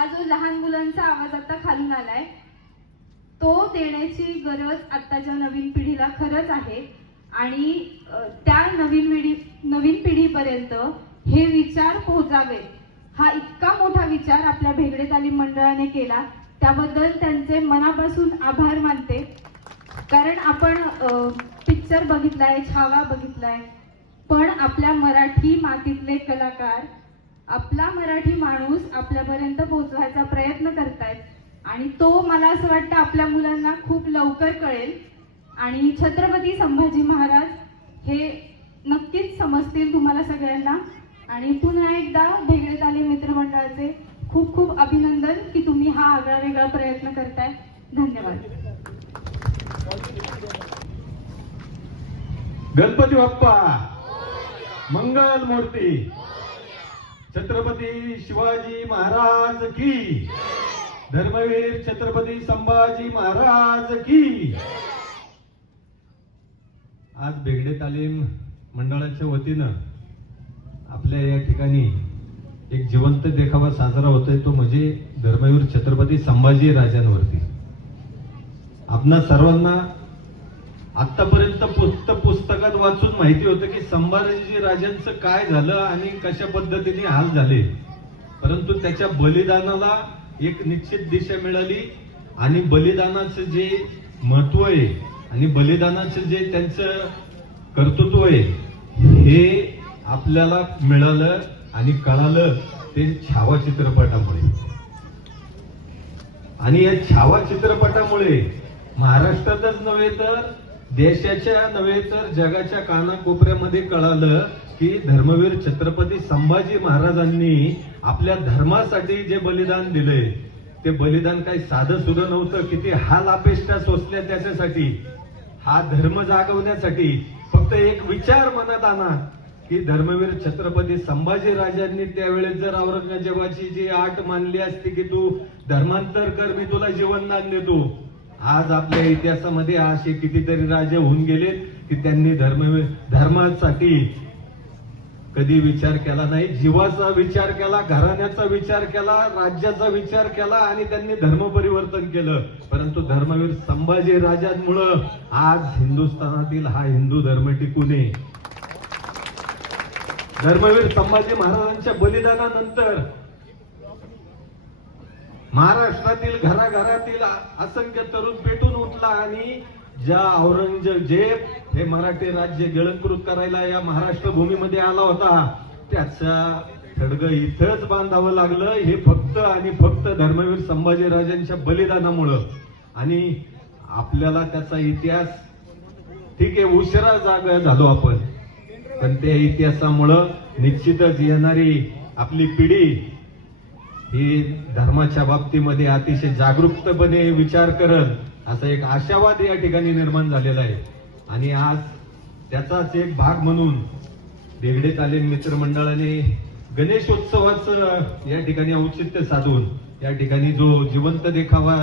हा जो लहान मुलांचा आवाज आता खालून आलाय तो देण्याची गरज आत्ताच्या नवीन पिढीला खरंच आहे. आणि त्या नवीन पिढी नवीन पिढीपर्यंत हे विचार पोहोचावे हा इतका मोठा विचार आपल्या भेगडे तालीम मंडळाने केला त्याबद्दल त्यांचे मनापासून आभार मानते. कारण आपण पिक्चर बघितलाय छावा बघितलाय पण आपल्या मराठी मातीतले कलाकार आपला मराठी माणूस आपल्यापर्यंत पोहोचवायचा प्रयत्न करतायत. आणि तो मला असं वाटतं आपल्या मुलांना खूप लवकर कळेल. आणि छत्रपती संभाजी महाराज हे नक्कीच समजतील तुम्हाला सगळ्यांना. आणि पुन्हा एकदा भेगडे तालीम मित्रमंडळाचे खूप खूप अभिनंदन की तुम्ही हा आगळा वेगळा प्रयत्न करताय धन्यवाद. गणपती बाप्पा मंगल मूर्ती. छत्रपती शिवाजी महाराज की. धर्मवीर छत्रपती संभाजी महाराज की. आज बेगडे तालीम मंडळाच्या वतीनं आपल्या या ठिकाणी एक जिवंत देखावा साजरा होतोय तो म्हणजे धर्मवीर छत्रपती संभाजी राजांवरती. आपणा सर्वांना आतापर्यंत पुस्त पुस्तकात वाचून माहिती होतं की संभाजी राजांचं काय झालं आणि कशा पद्धतीने हाल झाले. परंतु त्याच्या बलिदानाला एक निश्चित दिशा मिळाली आणि बलिदानाचं जे महत्त्व आहे आणि बलिदानाचं जे त्यांचं कर्तृत्व आहे हे आपल्याला मिळालं आणि कळालं ते छावा चित्रपटामुळे. आणि या छावा चित्रपटामुळे महाराष्ट्रातच नव्हे तर देशाच्या नव्हे तर जगाच्या कानाकोपऱ्यामध्ये कळालं की धर्मवीर छत्रपती संभाजी महाराजांनी आपल्या धर्मासाठी जे बलिदान दिले ते बलिदान काही साधं सुद्धा नव्हतं. किती हाल अपेष्टा सोसल्या त्याच्यासाठी. हा धर्म जागवण्यासाठी फक्त एक विचार मनात आणा की धर्मवीर छत्रपती संभाजी राजांनी त्यावेळेस जर औरंगजेबाची जी आठ मानली असती की तू धर्मांतर कर मी तुला जीवनदान देतो. आज आपल्या इतिहासामध्ये असे कितीतरी राजे होऊन गेले की त्यांनी धर्मवीर धर्मासाठी कधी विचार केला नाही. जीवाचा विचार केला घराण्याचा विचार केला राज्याचा विचार केला आणि त्यांनी धर्म परिवर्तन केलं. परंतु धर्मवीर संभाजी राजांमुळं आज हिंदुस्थानातील हा हिंदू धर्म टिकून धर्मवीर संभाजी महाराजांच्या बलिदानानंतर महाराष्ट्रातील घराघरातील असंख्य तरुण पेटून उठला आणि ज्या औरंगजेब हे मराठी राज्य गिळंकृत करायला या महाराष्ट्र भूमीमध्ये आला होता त्याचा खडग इथंच बांधावं लागलं. हे फक्त आणि फक्त धर्मवीर संभाजीराजांच्या बलिदानामुळं. आणि आपल्याला त्याचा इतिहास ठीक आहे उशिरा जागा झालो आपण. पण त्या इतिहासामुळं निश्चितच येणारी आपली पिढी ही धर्माच्या बाबतीमध्ये अतिशय जागरूकपणे विचार करत असा एक आशावाद या ठिकाणी निर्माण झालेला आहे. आणि आज त्याचाच एक भाग म्हणून बेगडे तालीम मित्रमंडळाने गणेशोत्सवाचं या ठिकाणी औचित्य साधून या ठिकाणी जो जिवंत देखावा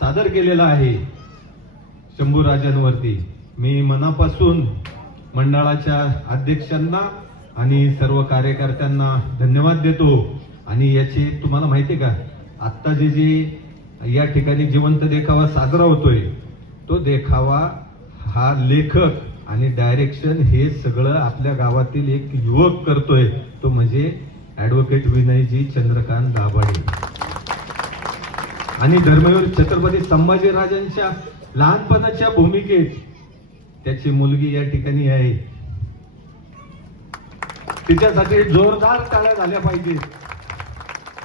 सादर केलेला आहे शंभूराजांवरती मी मनापासून मंडळाच्या अध्यक्षांना आणि सर्व कार्यकर्त्यांना धन्यवाद देतो. आणि याची तुम्हाला माहिती का? आत्ता जे जे या ठिकाणी जिवंत देखावा साजरा होतोय तो देखावा हा लेखक आणि डायरेक्शन हे सगळं आपल्या गावातील एक युवक करतोय. तो म्हणजे ऍडव्होकेट विनयजी चंद्रकांत दाभाडे. आणि धर्मवीर छत्रपती संभाजीराजांच्या लहानपणाच्या भूमिकेत त्याची मुलगी या ठिकाणी आहे. तिच्यासाठी जोरदार टाळ्या झाल्या पाहिजेत.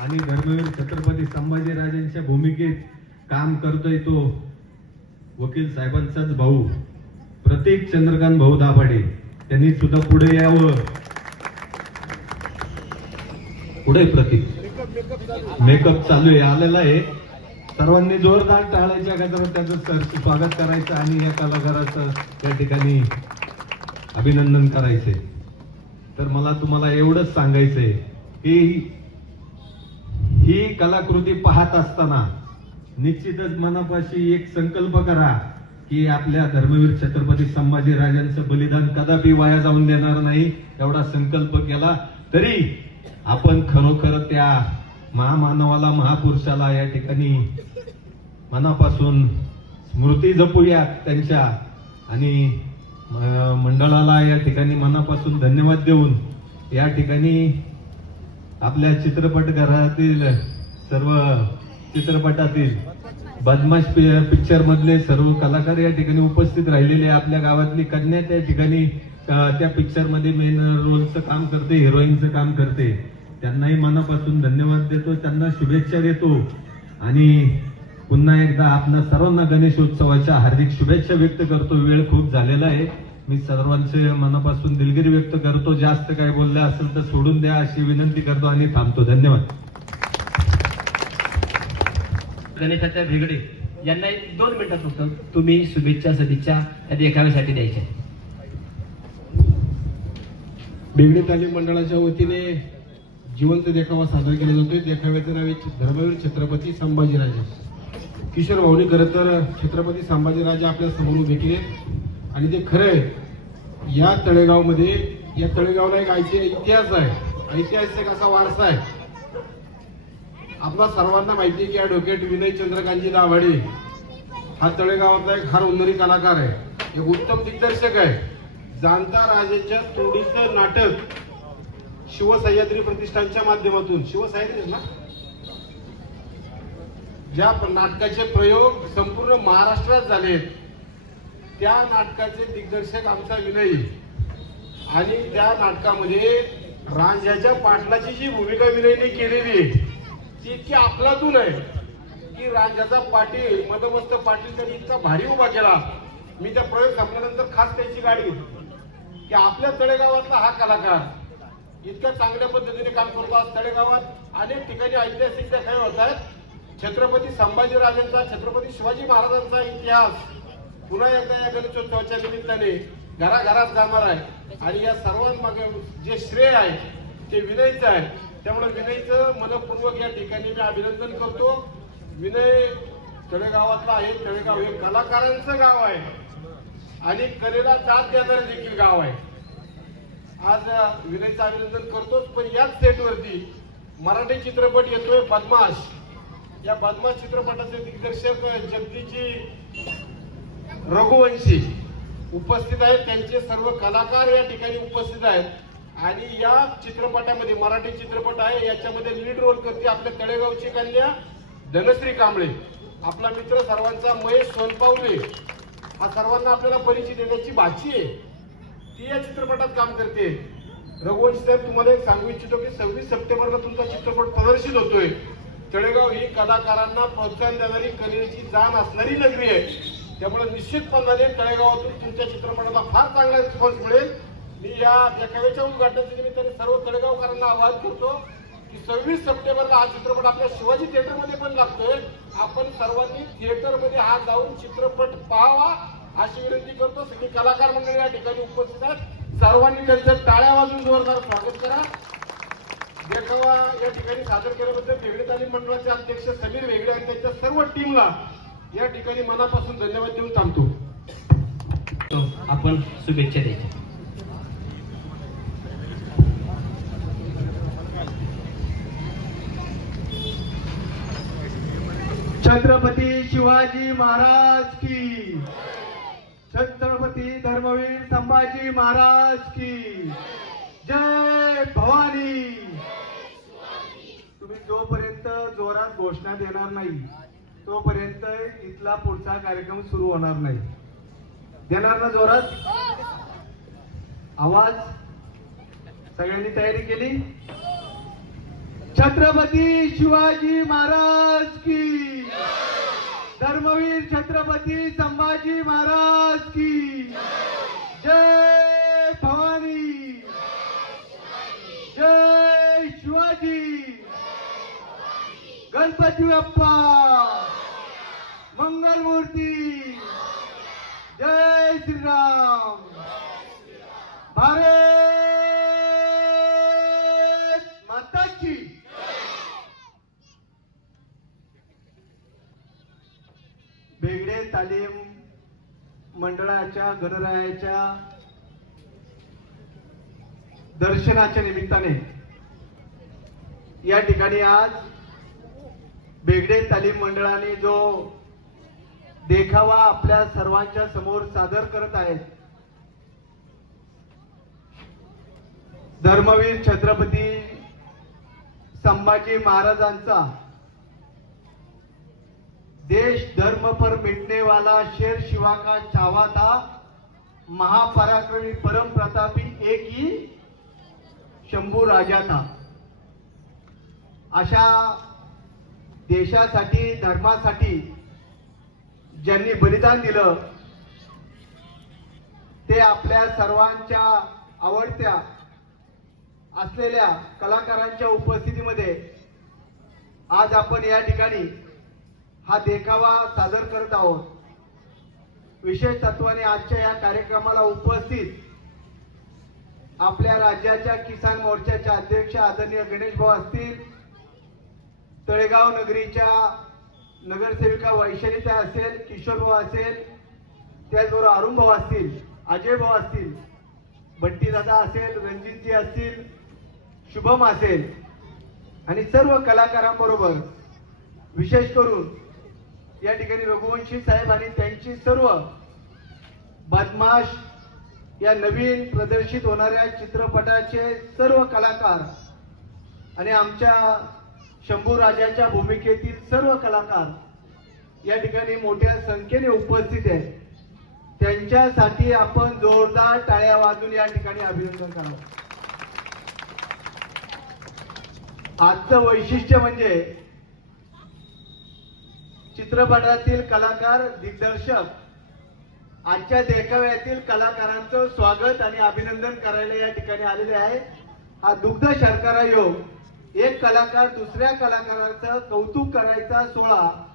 आणि धर्मवीर छत्रपती संभाजीराजांच्या भूमिकेत काम करतोय तो वकील साहेबांचाच भाऊ. प्रतीक चंद्रकांत भाऊ दाभाडे. त्यांनी सुद्धा पुढे यावं. पुढे प्रतीक. मेकअप चालू आहे आलेला आहे. सर्वांनी जोरदार टाळायच्या गजरात त्याचं सर स्वागत करायचं आणि या कलाकाराचं त्या ठिकाणी अभिनंदन करायचंय. तर मला तुम्हाला एवढंच सांगायचंय की ही कलाकृती पाहत असताना निश्चितच मनापाशी एक संकल्प करा की आपल्या धर्मवीर छत्रपती संभाजी राजांचं बलिदान कदापि वाया जाऊन देणार नाही एवढा संकल्प केला. तरी आपण खरोखर त्या महामानवाला महापुरुषाला या ठिकाणी मनापासून स्मृती जपूया त्यांच्या आणि मंडळाला या ठिकाणी मनापासून धन्यवाद देऊन या ठिकाणी आपल्या चित्रपटगृहातील सर्व चित्रपटातील बदमाश पिक्चर मधले सर्व कलाकार या ठिकाणी उपस्थित राहिलेले आहे. आपल्या गावातली कन्या त्या ठिकाणी त्या पिक्चरमध्ये मेन रोलचं काम करते हिरोईनचं काम करते. त्यांनाही मनापासून धन्यवाद देतो त्यांना शुभेच्छा देतो. आणि पुन्हा एकदा आपल्या सर्वांना गणेशोत्सवाच्या हार्दिक शुभेच्छा व्यक्त करतो. वेळ खूप झालेला आहे. मी सर्वांचे मनापासून दिलगिरी व्यक्त करतो. जास्त काय बोलले असेल तर सोडून द्या अशी विनंती करतो आणि थांबतो. धन्यवाद. गणेशाच्या भेगडे यांना एक दोन मिनिटात फक्त तुम्ही शुभेच्छा सदिच्छा या देखाव्यासाठी द्यायच्या बेगडे तालीम मंडळाच्या वतीने जिवंत देखावा सादर केला जातोय. देखाव्याचं नाव आहे धर्मवीर छत्रपती संभाजीराजे. किशोर भाऊनी खरं तर छत्रपती संभाजीराजे आपल्यासमोर उभे केले आणि ते खरं आहे या तळेगावमध्ये या तळेगावला एक ऐतिह इतिहास आहे. ऐतिहासिक असा वारसा आहे. आपला सर्वांना माहिती आहे की या डोक्यात विनय चंद्रकांतजी दाभाडे हा तळेगावातला एक फार उन्नरी कलाकार आहे. एक उत्तम दिग्दर्शक आहे. जाणता राजाच्या तोडीचं नाटक शिवसह्याद्री प्रतिष्ठानच्या माध्यमातून शिवसह्याद्री ना? ज्या नाटकाचे प्रयोग संपूर्ण महाराष्ट्रात झालेत. त्या नाटकाचे दिग्दर्शक आमचा विनय. आणि त्या नाटकामध्ये रांझ्याच्या पाटलाची जी भूमिका विनयने केलेली आहे ती इतकी आपलातून आहे की रांझ्याचा पाटील मदमस्त पाटील त्यांनी इतका भारी उभा केला. मी त्या प्रयोग संपल्यानंतर खास त्याची गाडी की आपल्या तळेगावातला हा कलाकार इतक्या चांगल्या पद्धतीने काम करतो. आज तळेगावात अनेक ठिकाणी ऐतिहासिक देखावे होत आहेत छत्रपती संभाजीराजांचा छत्रपती शिवाजी महाराजांचा इतिहास पुन्हा एकदा या गणेशोत्सवाच्या निमित्ताने घराघरात जाणार आहे. आणि या सर्वांमागे जे श्रेय आहे ते विनयचं आहे त्यामुळे विनयचं मनपूर्वक या ठिकाणी मी अभिनंदन करतो. विनय तळेगावातला आहे. तळेगाव हे कलाकारांचं गाव आहे. आणि कलेला दाद देणारे देखील गाव आहे. आज विनयचं अभिनंदन करतोच पण याच सेटवरती मराठी चित्रपट येतोय बदमाश. या बदमाश चित्रपटाचे दिग्दर्शक जगदीजी रघुवंशी उपस्थित आहेत. त्यांचे सर्व कलाकार या ठिकाणी उपस्थित आहेत. आणि या चित्रपटामध्ये मराठी चित्रपट आहे. याच्यामध्ये लीड रोल करते आपल्या तळेगावची कन्या धनश्री कांबळे. आपला मित्र सर्वांचा महेश सोनपावले. हा सर्वांना आपल्याला परिचित देण्याची भाची आहे. ती या चित्रपटात काम करते. रघुवंश साहेब तुम्हाला एक सांगू इच्छितो की सव्वीस सप्टेंबरला तुमचा चित्रपट प्रदर्शित होतोय. तळेगाव ही कलाकारांना प्रोत्साहन देणारी कलेची जाण असणारी नगरी आहे. त्यामुळे निश्चितपणाने तळेगावातून तुमच्या चित्रपटाला फार चांगला रिस्पॉन्स मिळेल. मी या देखाव्याच्या उद्घाटनाच्या निमित्ताने सर्व तळेगावकरांना आवाहन करतो की सव्वीस सप्टेंबरला हा चित्रपट आपल्या शिवाजी थिएटरमध्ये पण लागतोय. आपण सर्वांनी थिएटरमध्ये हा जाऊन चित्रपट पाहावा अशी विनंती करतो. सगळी कलाकार मंडळी या ठिकाणी उपस्थित आहेत. सर्वांनी त्यांचं टाळ्या वाजून जोरदार स्वागत करा. देखावा या ठिकाणी सादर केल्याबद्दल वेगळे तालीम मंडळाचे अध्यक्ष समीर वेगळे आणि त्यांच्या सर्व टीमला या ठिकाणी मनापासून धन्यवाद देऊन थांबतो. तो आपण शुभेच्छा द्यायच्या छत्रपती शिवाजी महाराज की. छत्रपती धर्मवीर संभाजी महाराज की. जय भवानी. तुम्ही जोपर्यंत जोरात घोषणा देणार नाही तोपर्यंत इथला पुढचा कार्यक्रम सुरू होणार नाही. देणार ना जोरात? आवाज? सगळ्यांनी तयारी केली? छत्रपती शिवाजी महाराज की! धर्मवीर छत्रपती संभाजी महाराज की! जय भवानी! जय शिवाजी! गणपती बाप्पा! मंगलमूर्ती। जय श्रीराम। भारत माताची बेगडे तालीम मंडळाच्या गणरायाच्या दर्शनाच्या निमित्ताने या ठिकाणी आज बेगडे तालीम मंडळाने जो देखावा आपल्या सर्वांच्या समोर सादर करत आहेत. धर्मवीर छत्रपती संभाजी महाराजांचा. देश धर्म पर मिटने वाला शेर शिवा का छावा था महापराक्रमी परम प्रतापी एक ही शंभू राजा था. अशा देशासाठी धर्मासाठी ज्यांनी बलिदान दिलं ते आपल्या सर्वांच्या आवडत्या असलेल्या कलाकारांच्या उपस्थितीमध्ये आज आपण या ठिकाणी हा देखावा सादर करत आहोत. विशेष तत्वाने आजच्या या कार्यक्रमाला उपस्थित आपल्या राज्याच्या किसान मोर्चाच्या अध्यक्ष आदरणीय गणेश भाऊ असतील तळेगाव नगरीच्या नगरसेविका वैशालीता असेल किशोर भाऊ असेल त्याचबरोबर अरुण भाऊ असतील अजय भाऊ असतील बंटी दादा असेल रणजितजी असतील शुभम असेल आणि सर्व कलाकारांबरोबर विशेष करून या ठिकाणी रघुवंशी साहेब आणि त्यांची सर्व बदमाश या नवीन प्रदर्शित होणाऱ्या चित्रपटाचे सर्व कलाकार आणि आमच्या शंभू राजाच्या भूमिकेतील सर्व कलाकार या ठिकाणी मोठ्या संख्येने उपस्थित आहेत. त्यांच्यासाठी आपण जोरदार टाळ्या वाजून या ठिकाणी अभिनंदन करावं आजचं वैशिष्ट्य म्हणजे चित्रपटातील कलाकार दिग्दर्शक आजच्या देखाव्यातील कलाकारांचं स्वागत आणि अभिनंदन करायला या ठिकाणी आलेले आहे. हा दुग्ध शर्करा योग एक कलाकार दुसऱ्या कलाकाराचं कौतुक करायचा सोहळा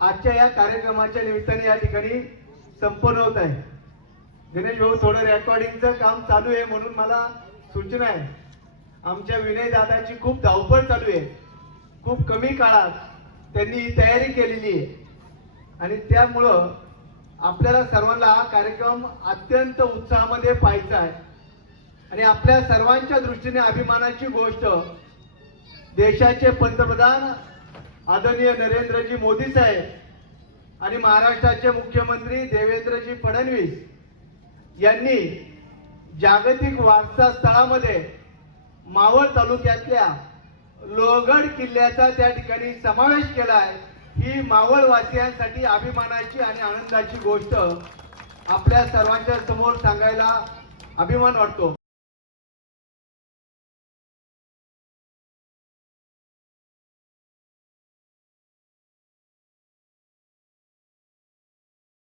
आजच्या या कार्यक्रमाच्या निमित्ताने या ठिकाणी संपन्न होत आहे. गणेश भाऊ थोडं रेकॉर्डिंगचं काम चालू आहे म्हणून मला सूचना आहे. आमच्या विनय दादाची खूप धावपळ चालू आहे. खूप कमी काळात त्यांनी ही तयारी केलेली आहे. आणि त्यामुळं आपल्याला सर्वांना हा कार्यक्रम अत्यंत उत्साहामध्ये पाहायचा आहे. आणि आपल्या सर्वांच्या दृष्टीने अभिमानाची गोष्ट देशाचे पंतप्रधान आदरणीय नरेंद्रजी मोदी साहेब आणि महाराष्ट्राचे मुख्यमंत्री देवेंद्रजी फडणवीस यांनी जागतिक वारसा स्थळामध्ये मावळ तालुक्यातल्या लोहगड किल्ल्याचा त्या ठिकाणी समावेश केला आहे. ही मावळवासियांसाठी अभिमानाची आणि आनंदाची गोष्ट आपल्या सर्वांच्या समोर सांगायला अभिमान वाटतो.